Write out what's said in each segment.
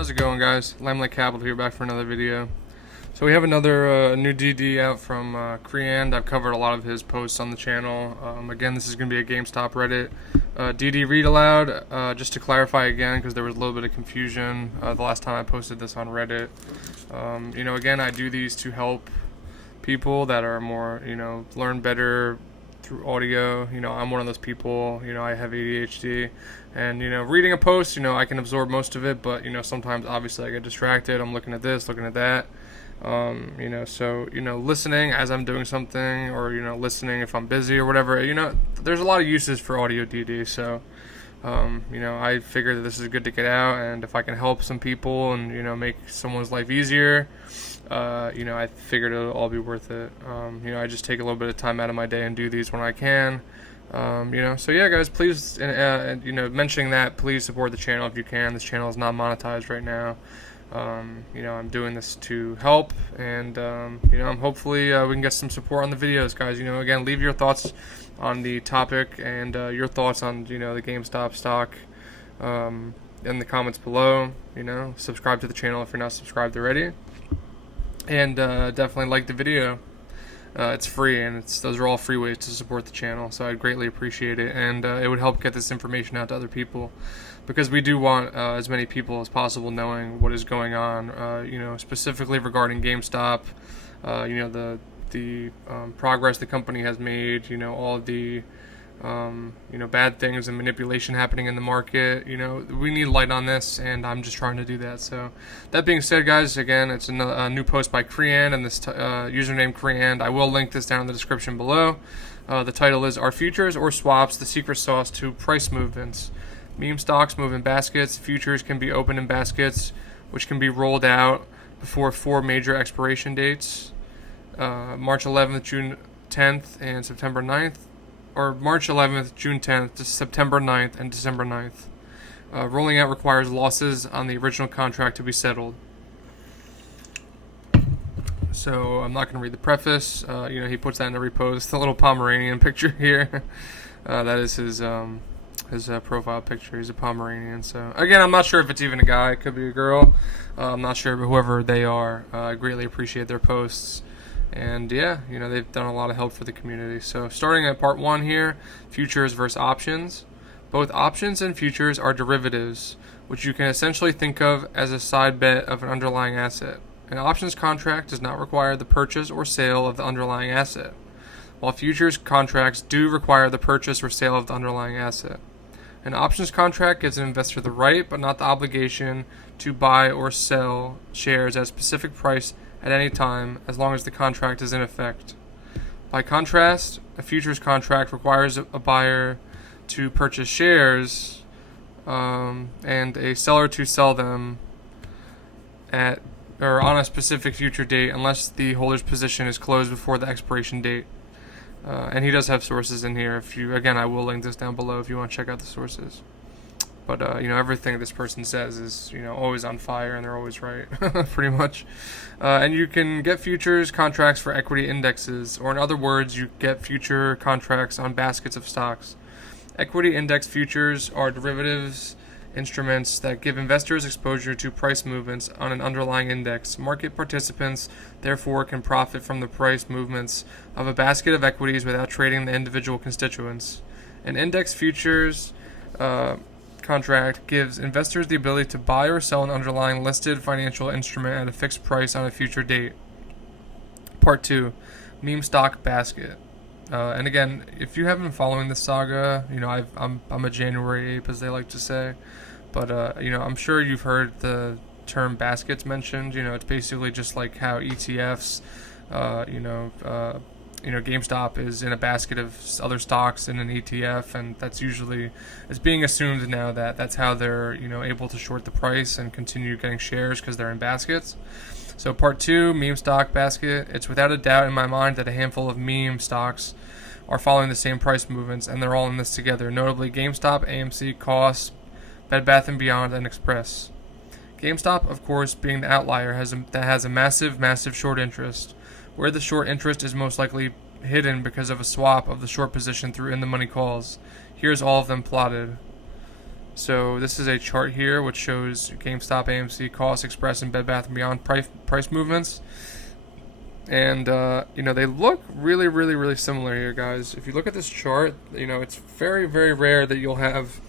How's it going, guys? Limelight Capital here, back for another video. So we have another new DD out from CRAYONS. I've covered a lot of his posts on the channel. Again, this is going to be a Gamestop Reddit DD read aloud. Just to clarify again, because there was a little bit of confusion the last time I posted this on Reddit. Again, I do these to help people that are more, learn better through audio. I'm one of those people. I have ADHD, and reading a post, I can absorb most of it, but sometimes obviously I get distracted. I'm looking at this, looking at that. So listening as I'm doing something, or listening if I'm busy or whatever. There's a lot of uses for audio DD. So I figured that this is good to get out, and if I can help some people and make someone's life easier, I figured it'll all be worth it. I just take a little bit of time out of my day and do these when I can. So yeah, guys, please, mentioning that, please support the channel if you can. This channel is not monetized right now. I'm doing this to help, and I'm hopefully we can get some support on the videos, guys. Again, leave your thoughts on the topic and your thoughts on the GameStop stock in the comments below. Subscribe to the channel if you're not subscribed already, and definitely like the video. It's free, and those are all free ways to support the channel, so I'd greatly appreciate it, and it would help get this information out to other people, because we do want as many people as possible knowing what is going on, specifically regarding GameStop, the progress the company has made, all of the bad things and manipulation happening in the market. We need light on this, and I'm just trying to do that. So that being said, guys, again, it's a new post by CRAYONS, and this username CRAYONS. I will link this down in the description below. The title is "Are Futures or Swaps the Secret Sauce to Price Movements? Meme stocks move in baskets. Futures can be opened in baskets, which can be rolled out before 4 major expiration dates: March 11th, June 10th, and September 9th. Or March 11th, June 10th, to September 9th, and December 9th. Rolling out requires losses on the original contract to be settled." So I'm not going to read the preface. He puts that in every post. The little Pomeranian picture here. That is his profile picture. He's a Pomeranian. So again, I'm not sure if it's even a guy. It could be a girl. I'm not sure, but whoever they are, I greatly appreciate their posts. And yeah, they've done a lot of help for the community. So starting at part 1 here, futures versus options. Both options and futures are derivatives, which you can essentially think of as a side bet of an underlying asset. An options contract does not require the purchase or sale of the underlying asset, while futures contracts do require the purchase or sale of the underlying asset. An options contract gives an investor the right, but not the obligation, to buy or sell shares at a specific price at any time, as long as the contract is in effect. By contrast, a futures contract requires a buyer to purchase shares and a seller to sell them at or on a specific future date, unless the holder's position is closed before the expiration date. And he does have sources in here. Again, I will link this down below if you want to check out the sources. But everything this person says is always on fire, and they're always right, pretty much. And you can get futures contracts for equity indexes, or in other words, you get future contracts on baskets of stocks. Equity index futures are derivatives instruments that give investors exposure to price movements on an underlying index. Market participants therefore can profit from the price movements of a basket of equities without trading the individual constituents. An index futures contract gives investors the ability to buy or sell an underlying listed financial instrument at a fixed price on a future date. Part 2, meme stock basket. And again, if you haven't been following this saga, I'm a January ape, as they like to say, but I'm sure you've heard the term baskets mentioned. It's basically just like how ETFs, GameStop is in a basket of other stocks in an ETF, and that's usually, it's being assumed now that that's how they're able to short the price and continue getting shares, because they're in baskets. So part 2, meme stock basket. It's without a doubt in my mind that a handful of meme stocks are following the same price movements, and they're all in this together, notably GameStop, AMC, COS, Bed Bath & Beyond, and Express. GameStop, of course, being the outlier, that has a massive short interest, where the short interest is most likely hidden because of a swap of the short position through in-the-money calls. Here's all of them plotted. So this is a chart here which shows GameStop, AMC, Cost, Express, and Bed Bath & Beyond price movements. And, they look really, really, really similar here, guys. If you look at this chart, it's very, very rare that you'll have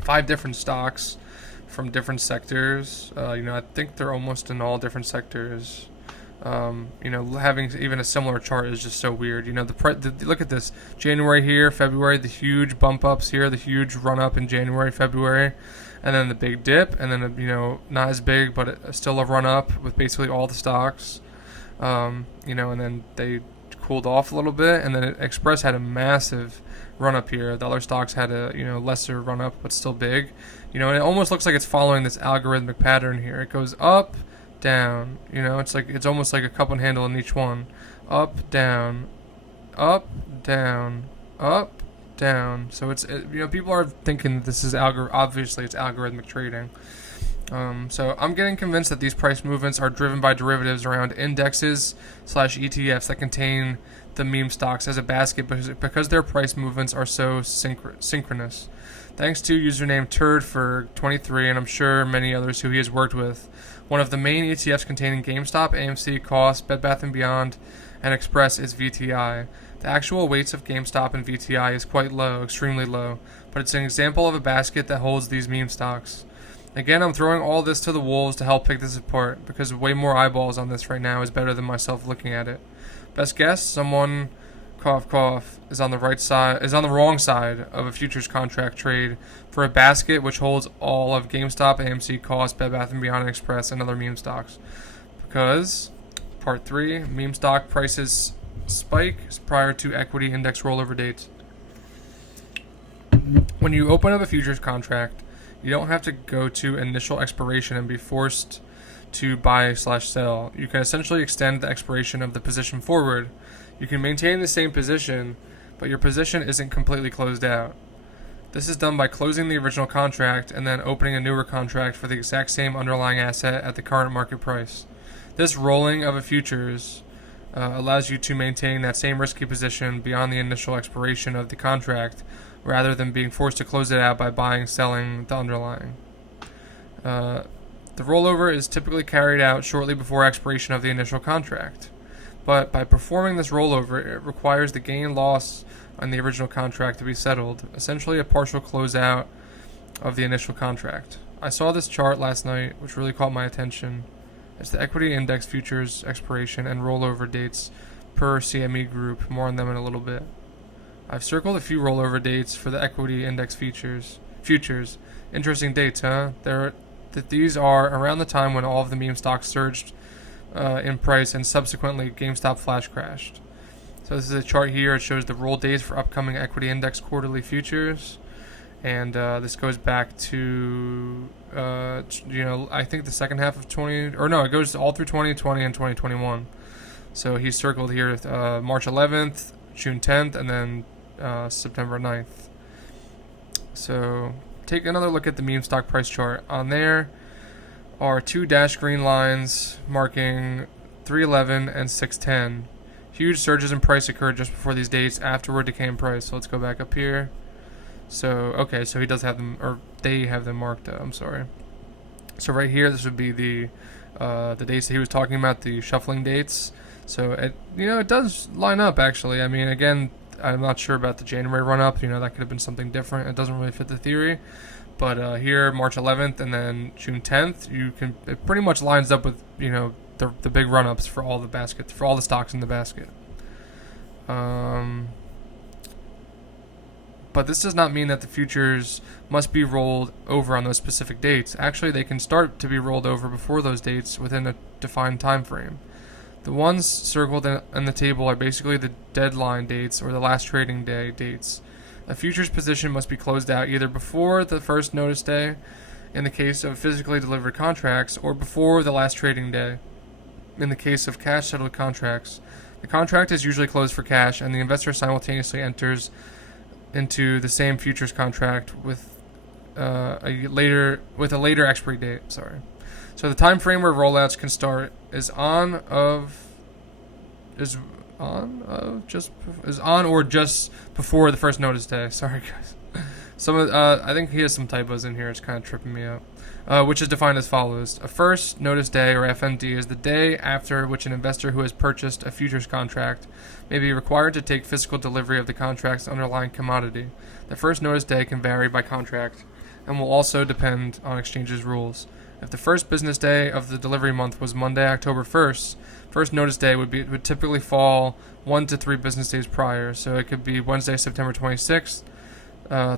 5 different stocks from different sectors. I think they're almost in all different sectors. Having even a similar chart is just so weird. Look at this. January here, February, the huge bump ups here, the huge run up in January, February, and then the big dip, and then, not as big, but still a run up with basically all the stocks. And then they cooled off a little bit, and then Express had a massive run up here. The other stocks had a, lesser run up, but still big. And it almost looks like it's following this algorithmic pattern here. It goes up, down, it's almost like a cup and handle in each one. Up, down, up, down, up, down. So people are thinking that this is obviously it's algorithmic trading. So I'm getting convinced that these price movements are driven by derivatives around indexes / ETFs that contain the meme stocks as a basket because their price movements are so synchronous. Thanks to username Turd for23, and I'm sure many others who he has worked with, one of the main ETFs containing GameStop, AMC, Cost, Bed Bath & Beyond, and Express is VTI. The actual weights of GameStop and VTI is quite low, extremely low, but it's an example of a basket that holds these meme stocks. Again, I'm throwing all this to the wolves to help pick this apart, because way more eyeballs on this right now is better than myself looking at it. Best guess, someone, cough cough, is on the wrong side of a futures contract trade for a basket which holds all of GameStop, AMC, Cost, Bed Bath & Beyond, Express, and other meme stocks. Because, part 3, meme stock prices spike prior to equity index rollover dates. When you open up a futures contract, you don't have to go to initial expiration and be forced to buy / sell. You can essentially extend the expiration of the position forward. You can maintain the same position, but your position isn't completely closed out. This is done by closing the original contract and then opening a newer contract for the exact same underlying asset at the current market price. This rolling of a futures allows you to maintain that same risky position beyond the initial expiration of the contract, rather than being forced to close it out by selling the underlying. The rollover is typically carried out shortly before expiration of the initial contract. But by performing this rollover, it requires the gain-loss on the original contract to be settled, essentially a partial closeout of the initial contract. I saw this chart last night, which really caught my attention. It's the equity index futures expiration and rollover dates per CME group. More on them in a little bit. I've circled a few rollover dates for the equity index futures. Interesting dates, huh? These are around the time when all of the meme stocks surged in price and subsequently GameStop flash crashed. So this is a chart here. It shows the roll dates for upcoming equity index quarterly futures. And this goes back to, I think the second half of it goes all through 2020 and 2021. So he's circled here March 11th, June 10th, and then September 9th. So take another look at the meme stock price chart. On there are 2 dashed green lines marking 311 and 610. Huge surges in price occurred just before these dates, afterward decay in price. So let's go back up here. So he does have them, or they have them marked up. I'm sorry. So right here, this would be the dates that he was talking about, the shuffling dates. So it does line up actually. I mean, again, I'm not sure about the January run up. That could have been something different. It doesn't really fit the theory. But here, March 11th and then June 10th, it pretty much lines up with the big run ups for all the stocks in the basket. But this does not mean that the futures must be rolled over on those specific dates. Actually, they can start to be rolled over before those dates within a defined time frame. The ones circled in the table are basically the deadline dates or the last trading day dates. A futures position must be closed out either before the first notice day, in the case of physically delivered contracts, or before the last trading day, in the case of cash-settled contracts. The contract is usually closed for cash, and the investor simultaneously enters into the same futures contract with a later expiry date. So the time frame where rollouts can start is on or just before the first notice day. Sorry, guys. I think he has some typos in here. It's kind of tripping me up. Which is defined as follows. A first notice day, or FND, is the day after which an investor who has purchased a futures contract may be required to take physical delivery of the contract's underlying commodity. The first notice day can vary by contract and will also depend on exchange's rules. If the first business day of the delivery month was Monday, October 1st, first notice day would typically fall 1 to 3 business days prior. So it could be Wednesday, September 26th,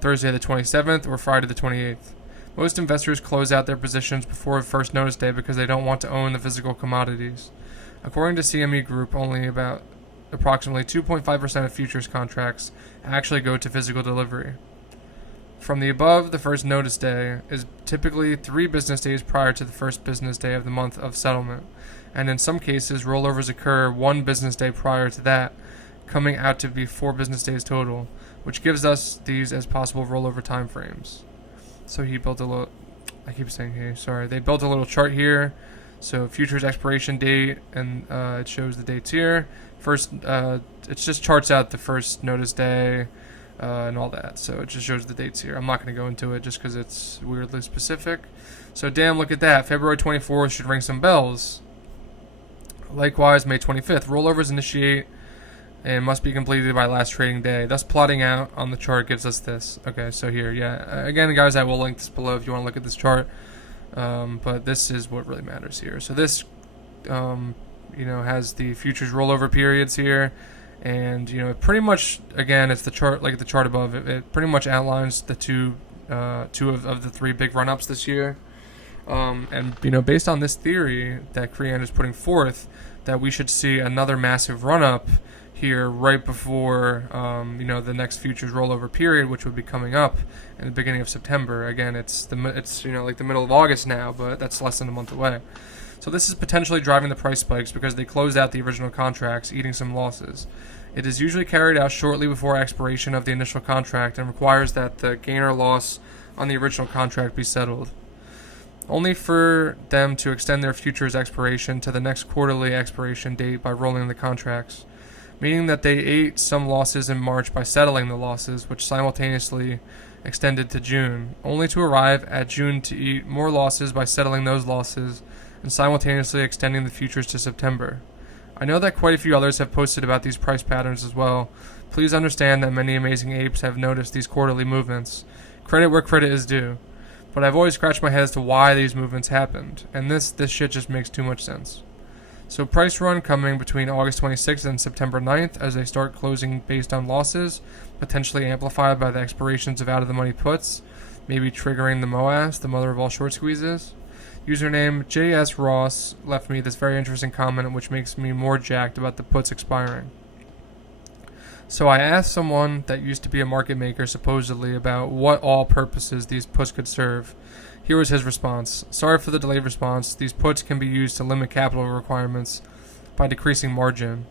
Thursday the 27th, or Friday the 28th. Most investors close out their positions before first notice day because they don't want to own the physical commodities. According to CME Group, only about approximately 2.5% of futures contracts actually go to physical delivery. From the above, the first notice day is typically 3 business days prior to the first business day of the month of settlement, and in some cases, rollovers occur 1 business day prior to that, coming out to be 4 business days total, which gives us these as possible rollover time frames. So he built a little, they built a little chart here. So futures expiration date, and it shows the dates here. First, it just charts out the first notice day and all that. So it just shows the dates here. I'm not going to go into it just because it's weirdly specific. So damn, look at that. February 24th should ring some bells. Likewise, May 25th. Rollovers initiate and must be completed by last trading day. Thus, plotting out on the chart gives us this. Okay, so here, again, guys, I will link this below if you want to look at this chart. But this is what really matters here. So this, has the futures rollover periods here, and it pretty much, again, it's the chart like the chart above. It pretty much outlines the two of the 3 big run-ups this year. And based on this theory that CRAYONS is putting forth, that we should see another massive run-up here right before the next futures rollover period, which would be coming up in the beginning of September. Again, it's like the middle of August now, but that's less than a month away. So this is potentially driving the price spikes because they closed out the original contracts, eating some losses. It is usually carried out shortly before expiration of the initial contract and requires that the gain or loss on the original contract be settled, only for them to extend their futures expiration to the next quarterly expiration date by rolling the contracts, meaning that they ate some losses in March by settling the losses, which simultaneously extended to June, only to arrive at June to eat more losses by settling those losses and simultaneously extending the futures to September. I know that quite a few others have posted about these price patterns as well. Please understand that many amazing apes have noticed these quarterly movements. Credit where credit is due. But I've always scratched my head as to why these movements happened, and this shit just makes too much sense. So price run coming between August 26th and September 9th as they start closing based on losses, potentially amplified by the expirations of out-of-the-money puts, maybe triggering the MOAS, the mother of all short squeezes. Username JS Ross left me this very interesting comment which makes me more jacked about the puts expiring. So I asked someone that used to be a market maker supposedly about what all purposes these puts could serve. Here was his response. Sorry for the delayed response. These puts can be used to limit capital requirements by decreasing margin.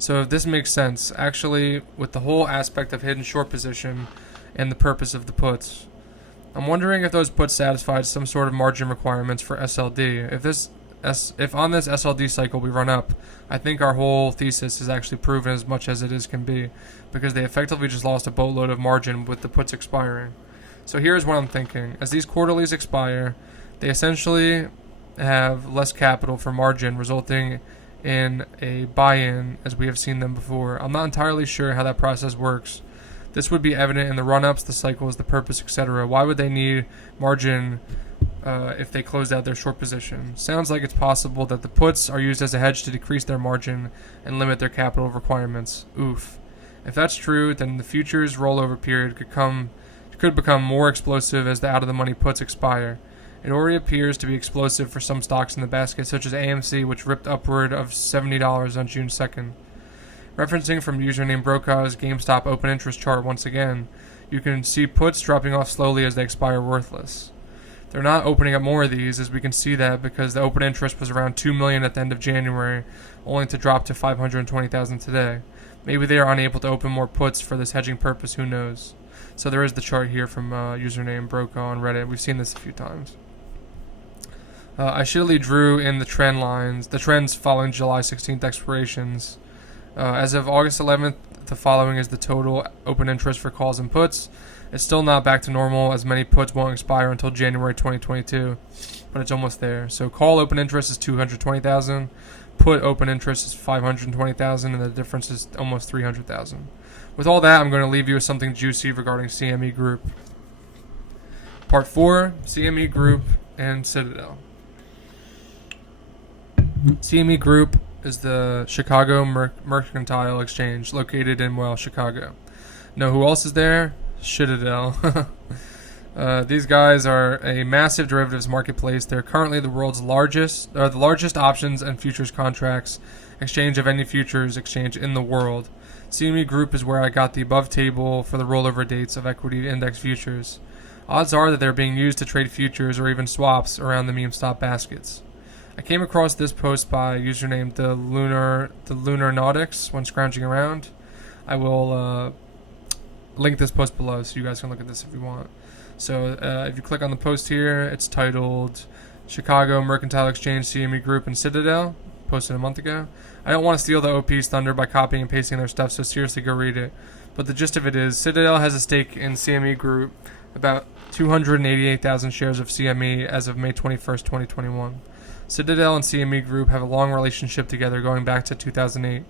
So if this makes sense, actually, with the whole aspect of hidden short position and the purpose of the puts. I'm wondering if those puts satisfied some sort of margin requirements for SLD. If on this SLD cycle we run up, I think our whole thesis is actually proven as much as it is can be, because they effectively just lost a boatload of margin with the puts expiring. So here's what I'm thinking. As these quarterlies expire, they essentially have less capital for margin, resulting in a buy-in as we have seen them before. I'm not entirely sure how that process works. This would be evident in the run-ups, the cycles, the purpose, etc. Why would they need margin if they closed out their short position? Sounds like it's possible that the puts are used as a hedge to decrease their margin and limit their capital requirements. Oof. If that's true, then the futures rollover period could become more explosive as the out-of-the-money puts expire. It already appears to be explosive for some stocks in the basket, such as AMC, which ripped upward of $70 on June 2nd. Referencing from username Brokaw's Gamestop open interest chart once again, you can see puts dropping off slowly as they expire worthless. They're not opening up more of these, as we can see that because the open interest was around 2 million at the end of January, only to drop to 520,000 today. Maybe they are unable to open more puts for this hedging purpose, who knows. So there is the chart here from username Brokaw on Reddit. We've seen this a few times. I shittily drew in the trend lines, the trends following July 16th expirations. As of August 11th, the following is the total open interest for calls and puts. It's still not back to normal, as many puts won't expire until January 2022, but it's almost there. So call open interest is 220,000, put open interest is 520,000, and the difference is almost 300,000. With all that, I'm going to leave you with something juicy regarding CME Group. Part 4, CME Group and Citadel. CME Group is the Chicago Mercantile Exchange, located in, well, Chicago. Know who else is there? Citadel. These guys are a massive derivatives marketplace. They're currently the world's largest, the largest options and futures contracts exchange of any futures exchange in the world. CME Group is where I got the above table for the rollover dates of equity index futures. Odds are that they're being used to trade futures or even swaps around the meme stop baskets. I came across this post by a username the Lunar Nautics when scrounging around. I will link this post below so you guys can look at this if you want. So if you click on the post here, it's titled Chicago Mercantile Exchange, CME Group, and Citadel, posted a month ago. I don't want to steal the OP's thunder by copying and pasting their stuff, so seriously go read it. But the gist of it is, Citadel has a stake in CME Group, about 288,000 shares of CME as of May 21st, 2021. Citadel and CME Group have a long relationship together going back to 2008.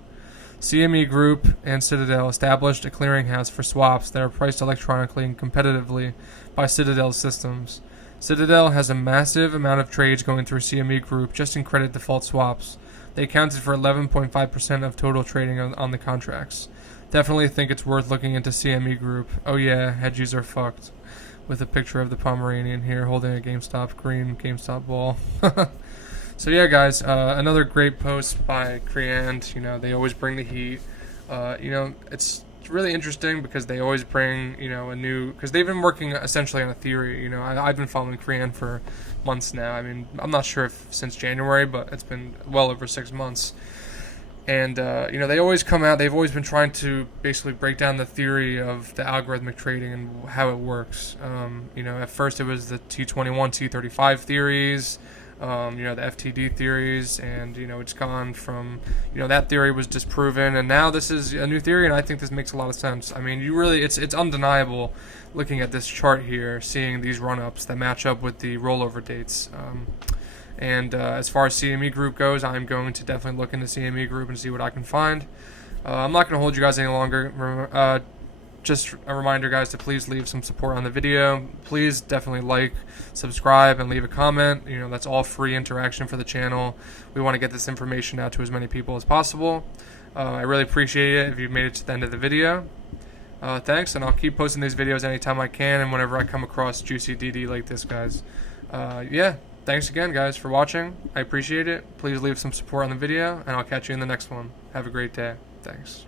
CME Group and Citadel established a clearinghouse for swaps that are priced electronically and competitively by Citadel's systems. Citadel has a massive amount of trades going through CME Group just in credit default swaps. They accounted for 11.5% of total trading on the contracts. Definitely think it's worth looking into CME Group. Oh yeah, hedgies are fucked. With a picture of the Pomeranian here holding a GameStop green GameStop ball. So yeah, guys, another great post by CRAYONS. You know, they always bring the heat. You know, it's really interesting because they always bring, you know, a new, because they've been working essentially on a theory. You know, I've been following CRAYONS for months now. I mean, I'm not sure if since January, but it's been well over 6 months. And, you know, they always come out, they've always been trying to basically break down the theory of the algorithmic trading and how it works. You know, at first it was the T21, T35 theories, you know, the FTD theories, and, you know, it's gone from, you know, that theory was disproven, and now this is a new theory, and I think this makes a lot of sense. I mean, you really, it's undeniable looking at this chart here, seeing these run-ups that match up with the rollover dates. And as far as CME Group goes, I'm going to definitely look into CME Group and see what I can find. I'm not going to hold you guys any longer. Just a reminder, guys, to please leave some support on the video. Please definitely like, subscribe, and leave a comment. You know, that's all free interaction for the channel. We want to get this information out to as many people as possible. I really appreciate it if you've made it to the end of the video. Thanks, and I'll keep posting these videos anytime I can and whenever I come across juicy DD like this, guys. Yeah. Thanks again, guys, for watching. I appreciate it. Please leave some support on the video, and I'll catch you in the next one. Have a great day. Thanks.